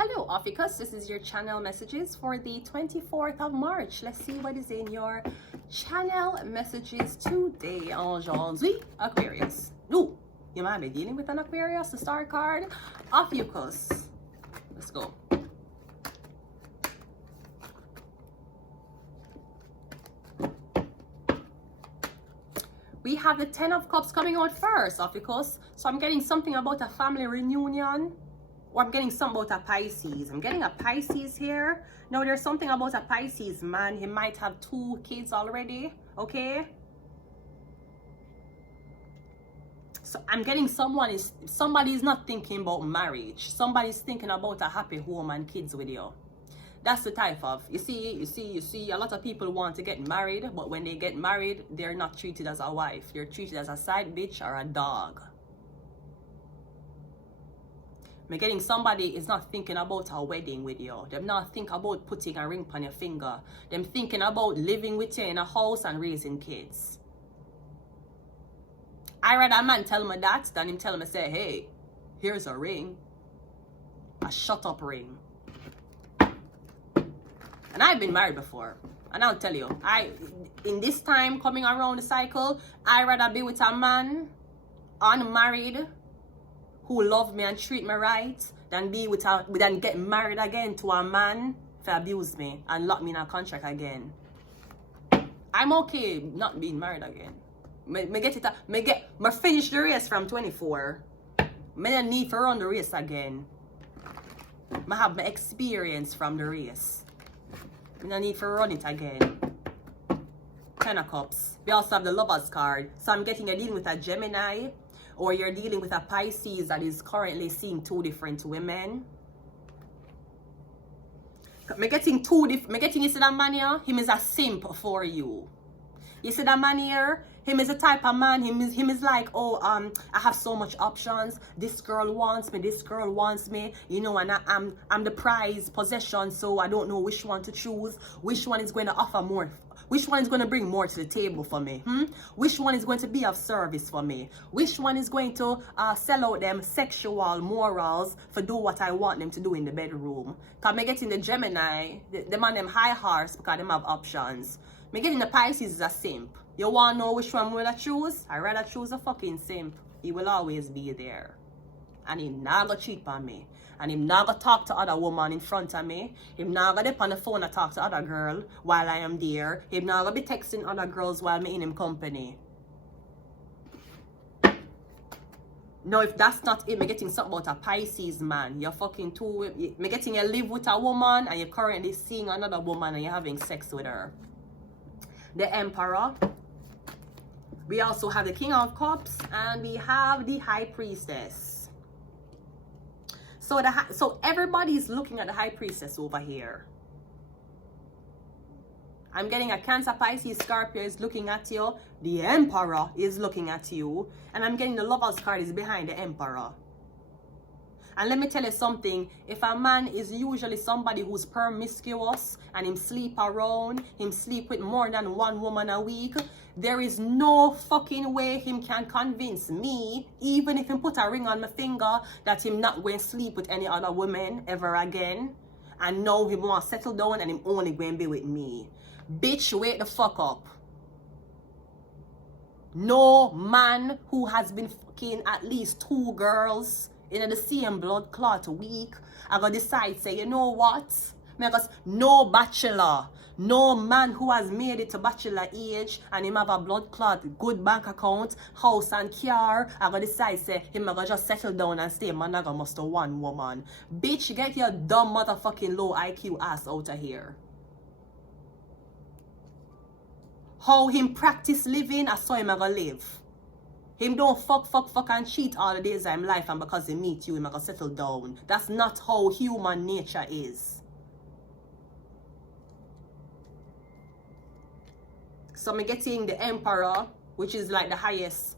Hello OPHIUCHUS, this is your channel messages for the 24th of March. Let's see what is in your channel messages today. Aujourd'hui, Aquarius. Ooh, you might be dealing with an Aquarius, the star card. OPHIUCHUS. Let's go. We have the 10 of Cups coming out first, OPHIUCHUS. So I'm getting something about a family reunion. Or I'm getting something about a Pisces. I'm getting a Pisces here. Now there's something about a Pisces man. He might have 2 kids already. Okay. So I'm getting somebody is not thinking about marriage. Somebody's thinking about a happy home and kids with you. That's the type of, you see, a lot of people want to get married, but when they get married, they're not treated as a wife. You're treated as a side bitch or a dog. I'm getting somebody is not thinking about a wedding with you. They're not thinking about putting a ring on your finger. They're thinking about living with you in a house and raising kids. I rather a man tell me that than him tell me, say, hey, here's a ring. A shut up ring. And I've been married before. And I'll tell you, in this time coming around the cycle, I rather be with a man unmarried who love me and treat me right than than get married again to a man for abuse me and lock me in a contract again. I'm okay not being married again. Me finish the race from 24. Me don't need to run the race again. Me have my experience from the race. Me don't need to run it again. 10 of Cups. We also have the Lovers card. So I'm getting a deal with a Gemini. Or you're dealing with a Pisces that is currently seeing 2 different women. Me getting you see that man here? Him is a simp for you. You see that man here? Him is a type of man. Him is like, oh, I have so much options. This girl wants me. This girl wants me. You know, and I'm the prize possession. So I don't know which one to choose. Which one is going to offer more? Which one is going to bring more to the table for me? Which one is going to be of service for me? Which one is going to sell out them sexual morals for do what I want them to do in the bedroom? Because me getting the Gemini, the man them high horse because them have options. Me getting the Pisces is a simp. You want to know which one will I choose? I rather choose a fucking simp. He will always be there. And he not gonna cheat on me. And him not gonna talk to other woman in front of me. Him not gonna dip on the phone and talk to other girl while I am there. Him not gonna be texting other girls while me in him company. No, if that's not it, me getting something about a Pisces man. You're fucking me getting you live with a woman and you're currently seeing another woman and you're having sex with her. The Emperor. We also have the King of Cups and we have the High Priestess. So everybody's looking at the High Priestess over here. I'm getting a Cancer, Pisces, Scorpio is looking at you. The Emperor is looking at you. And I'm getting the Lovers card is behind the Emperor. And let me tell you something. If a man is usually somebody who's promiscuous and him sleep around, him sleep with more than 1 woman a week, there is no fucking way him can convince me, even if him put a ring on my finger, that him not going to sleep with any other woman ever again. And now him want to settle down and him only going to be with me. Bitch, wake the fuck up. No man who has been fucking at least 2 girls in the same blood clot week, I gotta decide, say, you know what? Because no bachelor, no man who has made it to bachelor age and him have a blood clot, good bank account, house and car, I gotta decide, say, him I gotta just settle down and stay monogamous to 1 woman. Bitch, get your dumb motherfucking low IQ ass out of here. How him practice living, I saw him I gonna live. Him don't fuck and cheat all the days of his life and because he meet you, him gonna settle down. That's not how human nature is. So I'm getting the Emperor, which is like the highest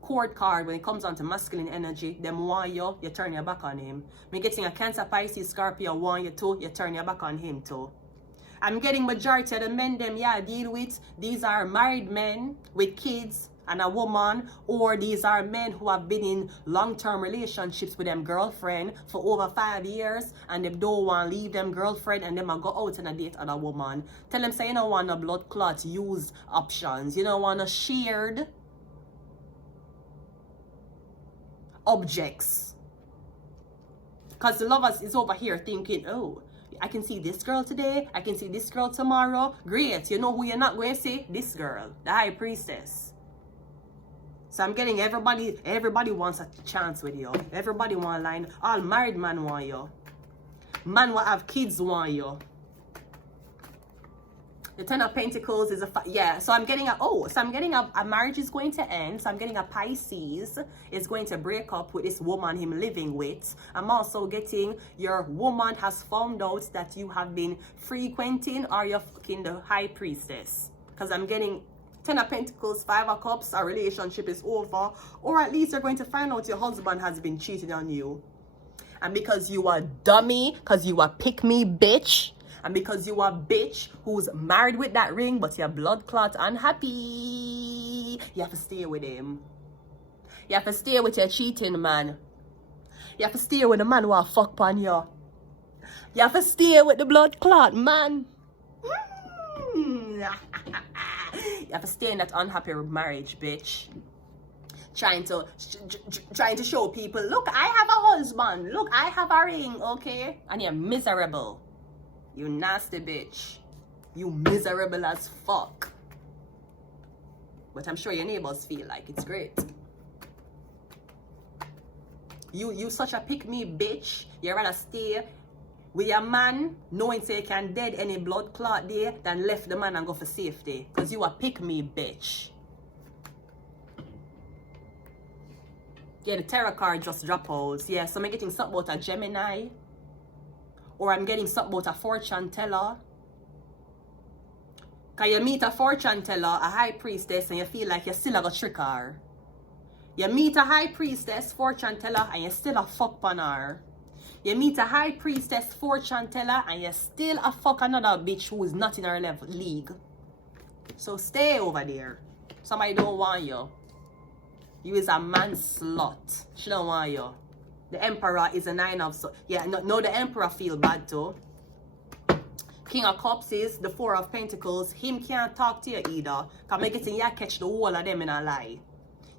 court card when it comes on to masculine energy. Them want you turn your back on him. I'm getting a Cancer, Pisces, Scorpio want you too, you turn your back on him too. I'm getting majority of the men them I deal with. These are married men with kids and a woman, or these are men who have been in long-term relationships with them girlfriend for over 5 years, and they don't want to leave them girlfriend, and them go out and a date other woman. Tell them say you don't want a blood clot, use options. You don't want a shared objects. Because the lovers is over here thinking, oh, I can see this girl today, I can see this girl tomorrow. Great, you know who you're not going to see? This girl, the high priestess. So I'm getting everybody wants a chance with you. Everybody want a line. All married man want you. Man will have kids want you. The Ten of Pentacles is so I'm getting a marriage is going to end. So I'm getting a Pisces is going to break up with this woman him living with. I'm also getting your woman has found out that you have been frequenting or you're fucking the high priestess. Because I'm getting Ten of Pentacles, Five of Cups, our relationship is over. Or at least you're going to find out your husband has been cheating on you. And because you are dummy, because you are pick-me bitch, and because you are a bitch who's married with that ring, but you're blood clot unhappy, you have to stay with him. You have to stay with your cheating man. You have to stay with the man who will fuck on you. You have to stay with the blood clot man. You have to stay in that unhappy marriage, bitch. Trying to show people, look, I have a husband. Look, I have a ring, okay? And you're miserable. You nasty bitch. You miserable as fuck. But I'm sure your neighbors feel like it's great. You such a pick-me bitch. You rather stay with your man knowing say you can dead any blood clot there than left the man and go for safety. Because you a pick-me bitch. Yeah, the tarot card just drop out. Yeah, so I'm getting something about a Gemini. Or I'm getting something about a fortune teller. Because you meet a fortune teller, a high priestess, and you feel like you still have a trick her. You meet a high priestess, fortune teller, and you still a fuck on her. You meet a high priestess, fortune teller, and you still a fuck another bitch who is not in her league. So stay over there. Somebody don't want you. You is a man slut. She don't want you. The Emperor is a 9 of... No, the Emperor feel bad too. King of Cups is the 4 of Pentacles. Him can't talk to you either. Because I'm getting you catch the whole of them in a lie.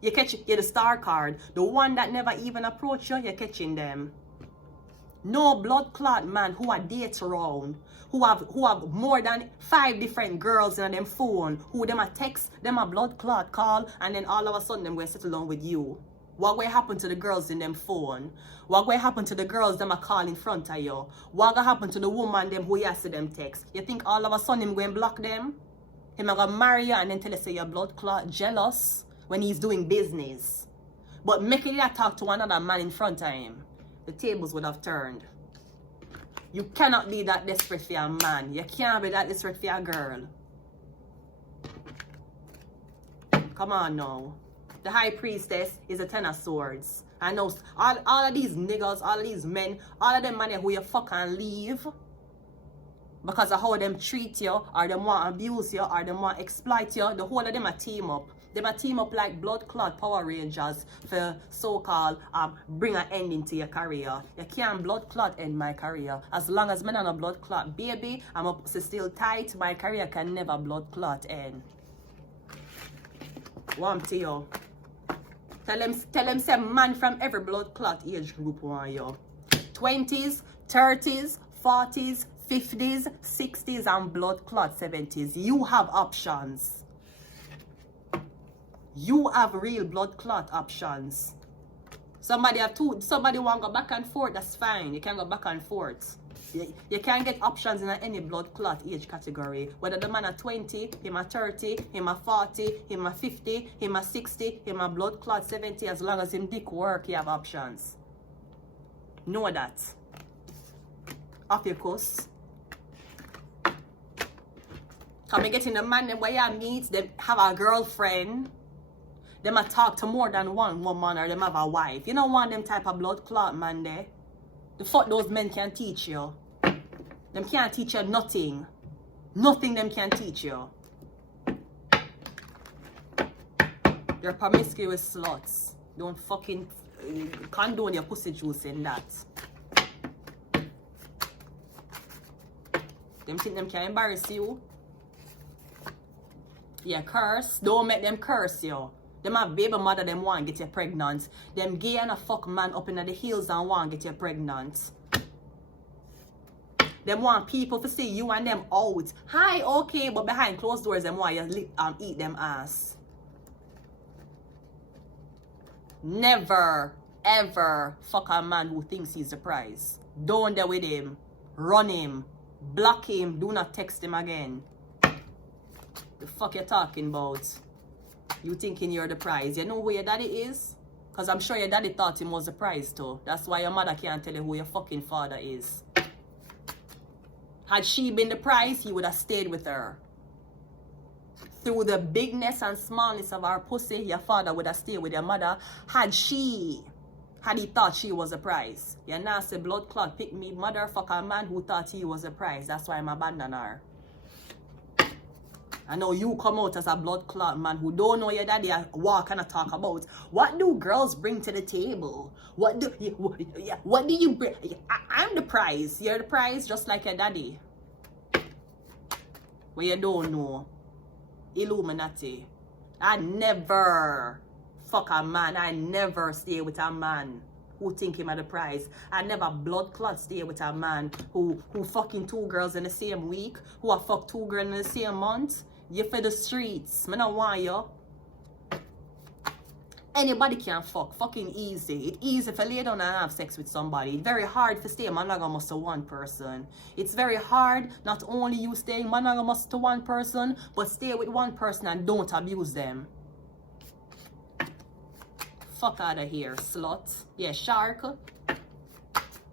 You catch the Star card. The one that never even approach you, you're catching them. No blood clot man who are date around. Who have more than 5 different girls in them phone. Who them a text, them a blood clot call. And then all of a sudden them will settle down with you. What will happen to the girls in them phone? What will happen to the girls them a call in front of you? What will happen to the woman them who you see them text? You think all of a sudden him going block them? Him a gonna marry you and then tell you say you're blood clot jealous when he's doing business. But making you talk to another man in front of him, the tables would have turned. You cannot be that desperate for a man. You can't be that desperate for a girl. Come on now. The High Priestess is a 10 of Swords. I know all of these niggas, all of these men, all of them man who you fuck and leave because of how them treat you, or them want abuse you, or them want exploit you. The whole of them a team up. Them a team up like blood clot Power Rangers for so-called bring an ending to your career. You can't blood clot end my career. As long as men are a blood clot baby, I'm up still tight. My career can never blood clot end. Warm to you. Tell them say man from every blood clot age group want you. 20s, 30s, 40s, 50s, 60s, and blood clot 70s. You have options. You have real blood clot options. Somebody want to go back and forth, that's fine. You can go back and forth. You can get options in any blood clot age category. Whether the man at 20, him at 30, him at 40, him at 50, him at 60, him at blood clot 70, as long as him dick work, you have options. Know that. OPHIUCHUS. Come and get in the man them where you meet, them have a girlfriend. Them a talk to more than one woman, or them have a wife. You don't want them type of blood clot man there. The fuck those men can teach you. Them can't teach you nothing. Nothing them can teach you. You're promiscuous sluts. Don't fucking condone your pussy juice in that. Them think them can embarrass you. Yeah, curse. Don't make them curse you. Them have baby mother, them want get you pregnant. Them gay and a fuck man up in the hills and want get you pregnant. Them want people to see you and them out. Hi, okay, but behind closed doors, them want you eat them ass. Never, ever fuck a man who thinks he's the prize. Don't there with him. Run him. Block him. Do not text him again. The fuck you talking about? You thinking you're the prize. You know who your daddy is? Because I'm sure your daddy thought him was the prize too. That's why your mother can't tell you who your fucking father is. Had she been the prize, he would have stayed with her. Through the bigness and smallness of our pussy, your father would have stayed with your mother. Had he thought she was a prize. Your nasty blood clot pick me motherfucker man who thought he was a prize. That's why I'm abandoning her. I know you come out as a blood clot man who don't know your daddy and walk and talk about what do girls bring to the table? What do you bring? I'm the prize. You're the prize just like your daddy. Well, you don't know. Illuminati. I never fuck a man. I never stay with a man who think him at the prize. I never blood clot stay with a man who fucking 2 girls in the same week, who have fucked 2 girls in the same month. You for the streets. I don't want you. Anybody can fuck. Fucking easy. It's easy to lay down and have sex with somebody. It's very hard to stay monogamous to one person. It's very hard not only you staying monogamous to one person, but stay with one person and don't abuse them. Fuck out of here, slut. Yeah, shark.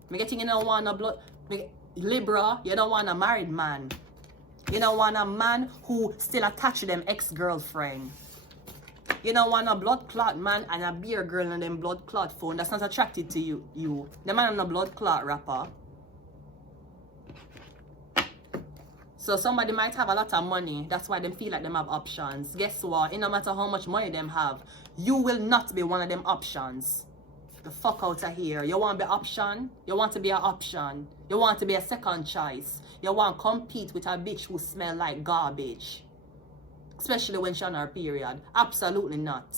Me getting you don't want a blood. Libra, you don't want a married man. You don't want a man who still attached to them ex-girlfriend. You don't want a blood clot man and a beer girl and them blood clot phone. That's not attracted to you. The man on a blood clot rapper. So somebody might have a lot of money. That's why they feel like them have options. Guess what? It no matter how much money them have, you will not be one of them options. The fuck out of here. You want to be option? You want to be an option. You want to be a second choice. You want to compete with a bitch who smell like garbage. Especially when she's on her period. Absolutely not.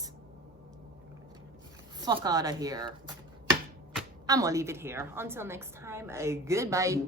Fuck out of here. I'm gonna leave it here. Until next time, goodbye.